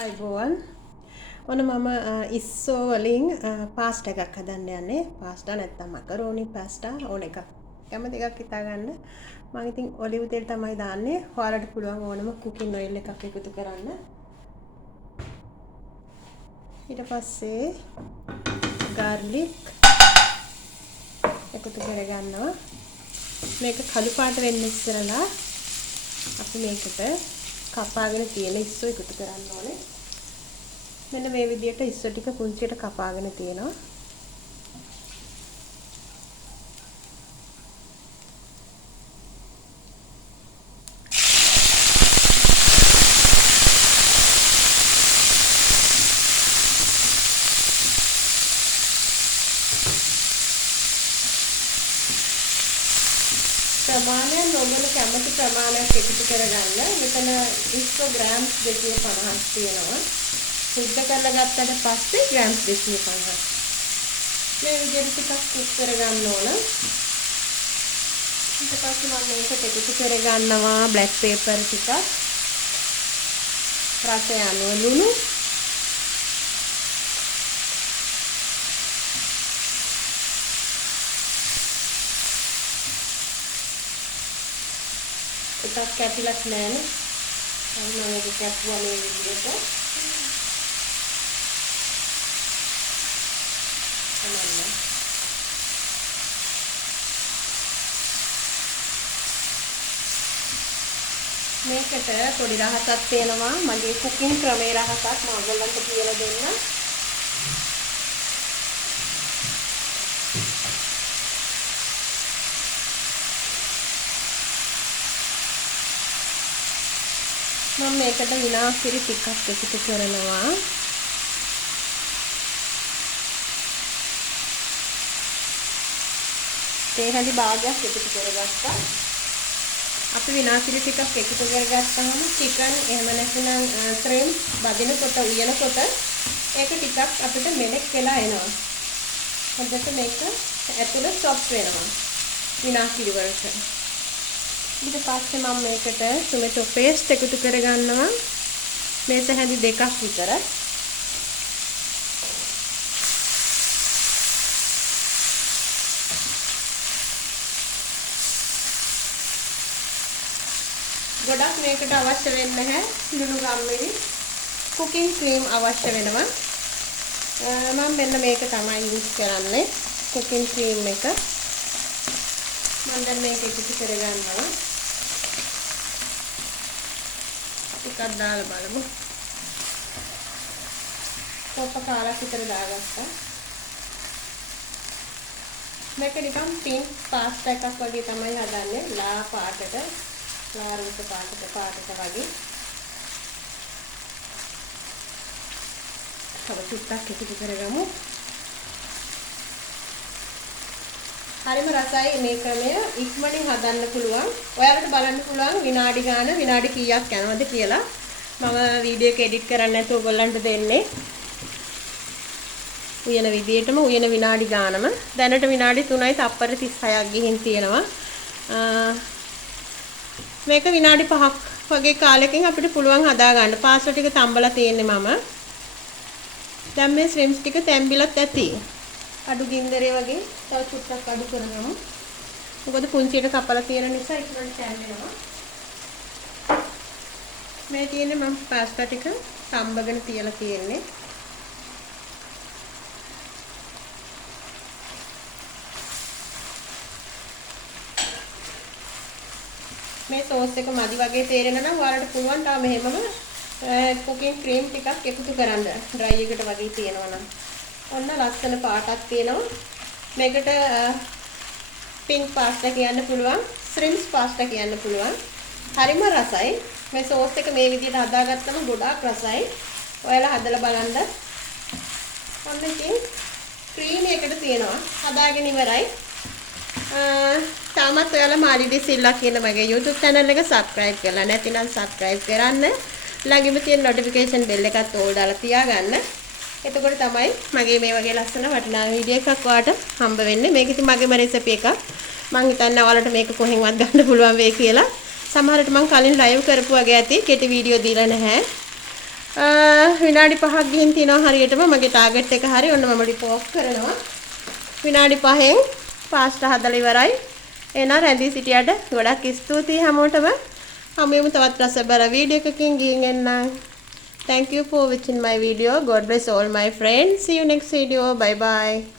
අයිබෝවන් ඔන්න මම ඉස්සෝ වලින් පාස්ටා එකක් හදන්න යන්නේ. පාස්ටා නැත්තම් මකරෝනි පාස්ටා ඕන එකක් කැමති එකක් හිතා ගන්න. මම ඉතින් ඔලිව් තෙල් තමයි දාන්නේ. ඔයාලට පුළුවන් ඕනම කුකින් ඔයිල් එකක් එකතු කරන්න. ඊට පස්සේ ගාර්ලික් එකතු කරගන්නවා. මේක කළු පාට වෙන්න ඉස්සරලා අපි මේකට කපාගෙන තියෙන ඉස්සෝ එකතු කරන්න ඕනේ. මෙන්න මේ විදිහට ඉස්සෝ ටික පුංචියට කපාගෙන තියෙනවා. ප්‍රමාණය නොබල කැමති ප්‍රමාණයක් එකතු කරගන්න. මෙතන ඉස්සෝ ග්‍රෑම්ස් 250ක් තියෙනවා. සුද්ධ කරලා ගත්තට පස්සේ ග්‍රෑම්ස් 250ක්. මේ විදිහට ටිකක් කුක් කරගන්න ඕන. ඊට පස්සේ මම මේකට එකතු කරගන්නවා බ්ලැක් පේපර් ටිකක්. රසය අනුව ලුණු. එකක් කැපිලක් නෑනේ. මම මේක කැපුවා මේ විදිහට. මේකට පොඩි රහසක් තියෙනවා. මගේ කුකින් ක්‍රමේ රහසක් මම ඔයගොල්ලන්ට කියලා දෙන්න. මම මේකට විනාගිරි ටිකක් එකතු කරනවා. තේ හැඳි භාගයක් එකතු කරගත්තා. අපි විනාගිරි ටිකක් එකතු කරගත්තාම චිකන් එහෙම නැත්නම් ක්‍රීම් බදිනකොට උයනකොට ඒක ටිකක් අපිට මෙලෙක් වෙලා එනවා. හොඳට මේක ඇතුළේ සොෆ්ට් වෙනවා විනාගිරි වලට. ඊට පස්සේ මම මේකට ටොමැටෝ පේස්ට් එකතු කරගන්නවා. මේස හැඳි දෙකක් විතර. ගොඩක් මේකට අවශ්‍ය වෙන්නේ නැහැ. ලුණු ගම්මිරි කුකින් ක්‍රීම් අවශ්‍ය වෙනවා. මම මෙන්න මේක තමයි යූස් කරන්නේ කුකින් ක්‍රීම් එක. මම දැන් මේක එකතු කරගන්නවා. ටිකක් දාලා බලමු. කොප්ප කාලක් විතර දාගත්තා. මේක නිකන් පින්ක් පාස්ටා එකක් වගේ තමයි හදන්නේ. ලා පාටට ලාරුත් පාටට වගේ. තව ටිකක් එකතු කරගමු. හරිම රසයි මේ ක්‍රමය. ඉක්මනින් හදන්න පුළුවන්. ඔයාලට බලන්න පුළුවන් විනාඩි ගාන විනාඩි කීයක් යනවද කියලා. මම වීඩියෝ එක එඩිට් කරන්නේ නැතුව ඔයගොල්ලන්ට දෙන්නේ. උයන විදියටම උයන විනාඩි ගානම. දැනට විනාඩි 3යි තප්පර 36ක් ගිහින් තියෙනවා. මේක විනාඩි 5ක් වගේ කාලෙකින් අපිට පුළුවන් හදා ගන්න. පාස්ටා ටික තම්බලා තියෙන්නේ මම. දැන් මේ ශ්‍රිම්ප්ස් ටික තැම්බිලත් ඇති. අඩු ගින්දරේ වගේ තව චුට්ටක් අඩු කරගමු. මොකද පුංචියට කපලා තියෙන නිසා ඉක්මනට තැම්බෙනවා. මේ තියෙන්නේ මම පාස්ටා ටික තම්බගෙන තියලා තියෙන්නේ. මේ සෝස් එක මදි වගේ තේරෙන නම් ඔයාලට පුළුවන් තාම මෙහෙමම කුකින් ක්‍රීම් ටිකක් එකතු කරන්න. ඩ්‍රයි එකට වගේ තියෙනවා නම්. ඔන්න ලස්සන පාටක් තියෙනවා. මේකට පින්ක් පාස්ටා කියන්න පුළුවන්, ශ්‍රිම්ප්ස් පාස්ටා කියන්න පුළුවන්. හරිම රසයි. මේ සෝස් එක මේ විදිහට හදාගත්තම ගොඩාක් රසයි. ඔයාලා හදලා බලන්න. ඔන්න ඉතින් ක්‍රීමි එකට තියෙනවා. හදාගෙන ඉවරයි. තාමත් ඔයාලා මාලිඩි සිල්ලා කියන මගේ YouTube channel එක subscribe කරලා නැතිනම් subscribe කරන්න. ළඟින්ම තියෙන notification bell එකත් ඕල් දාලා තියාගන්න. එතකොට තමයි මගේ මේ වගේ ලස්සන වටිනා වීඩියෝ එකක් ඔයාලට හම්බ වෙන්නේ. මේක ඉතින් මගේම රෙසිපි එකක්. මම හිතන්නේ ඔයාලට මේක කොහෙන්වත් ගන්න පුළුවන් වෙයි කියලා. සමහරට මම කලින් live කරපු වගේ ඇති කෙටි වීඩියෝ දීලා නැහැ. විනාඩි 5ක් ගිහින් තිනවා හරියටම මගේ ටාගට් එක හරි. ඔන්න මම රිපෝට් කරනවා. විනාඩි 5න් පාස්තා හදලා ඉවරයි. එහෙනම් රැඳී සිටියට ගොඩක් ස්තුතියි හැමෝටම. හමුවෙමු තවත් රසබර වීඩියෝ එකකින් ගිහින් එන්න. Thank you for watching my video. God bless all my friends. See you next video. Bye bye.